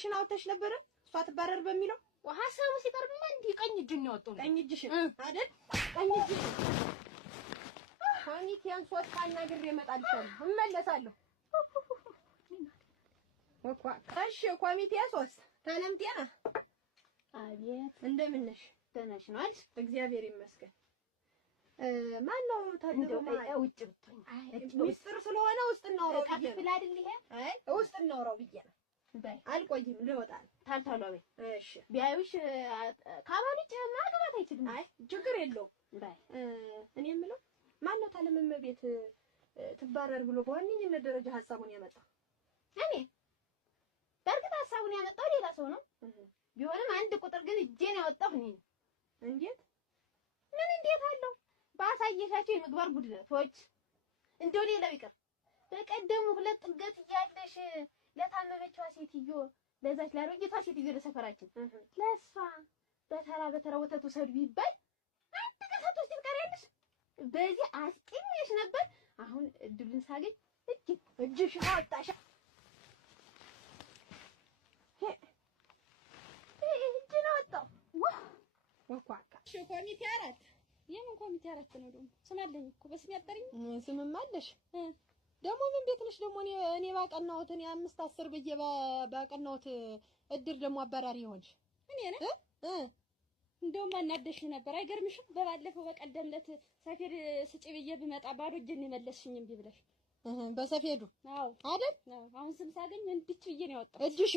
ሽን አውጥተሽ ነበረ እሷ ትባረር በሚለው ሐሳቡ ሲቀርብማ እንዲህ ቀኝ እጅን ነው ያወጣው። ቀኝ እጅሽን አይደል? ቀኝ እጅ ኮሚቴን ሶስት አናግሬ እመጣልሻለሁ፣ እመለሳለሁ። እሺ ኮሚቴ ሶስት ተለምጤና አቤት እንደምን ነሽ? ደህና ነሽ ነው አይደል? እግዚአብሔር ይመስገን። ማን ነው ታደው ውጭ ብትሆኝ ሚስጥር ስለሆነ ውስጥ እናውራው ብዬ ነው አይደል? ይሄ አይ ውስጥ እናውራው ብዬ ነው። በይ አልቆይም ልወጣ ነው። ታልታሏ በይ። እሺ ቢያዩሽ ካባልጭ ማግባት አይችልም። አይ ችግር የለውም። በይ እኔ የምለው ማን ነው ታለመመ ቤት ትባረር ብሎ በዋነኝነት ደረጃ ሐሳቡን ያመጣው? እኔ በእርግጥ ሐሳቡን ያመጣው ሌላ ሰው ነው። ቢሆንም አንድ ቁጥር ግን እጄን ያወጣው እኔ ነኝ። እንዴት? ምን እንዴት አለው? ባሳየሻቸው የምግባር ጉድለቶች እንደው ሌላው ይቅር በቀደሙ ሁለት ጥገት እያለሽ ለታመመችዋ ሴትዮ ለዛች ላሮጊቷ ሴትዮ ለሰፈራችን ለሷ በተራ ወተቱ ሰዱ ይባል አንድ ቀን ሰጥቶሽ ትቀሪያለሽ። በዚህ አስቂኝሽ ነበር። አሁን እድሉን ሳገኝ እጅሽ አወጣሽ። እጅን አወጣው ወኳካ ኮሚቴ አራት የምን ኮሚቴ አራት ነው ደግሞ? ስም አለኝ እኮ በስም ያጠሪኝ ስምም አለሽ ደግሞ ምን ቤት ነሽ ደግሞ? እኔ ባቀናሁት እኔ 5-10 ብዬ ባቀናሁት እድር ደግሞ አባራሪ ይሆንሽ እኔ ነኝ። እንደውም አናደሽ ነበር አይገርምሽም? በባለፈው በቀደምለት ሰፌድ ስጪ ብዬ ብመጣ ባዶ እጄን የመለስሽኝ እምቢ ብለሽ በሰፌዱ አዎ አይደል? አሁን ስም ሳገኝ እንድች ብዬ ነው ያወጣው እጅሽ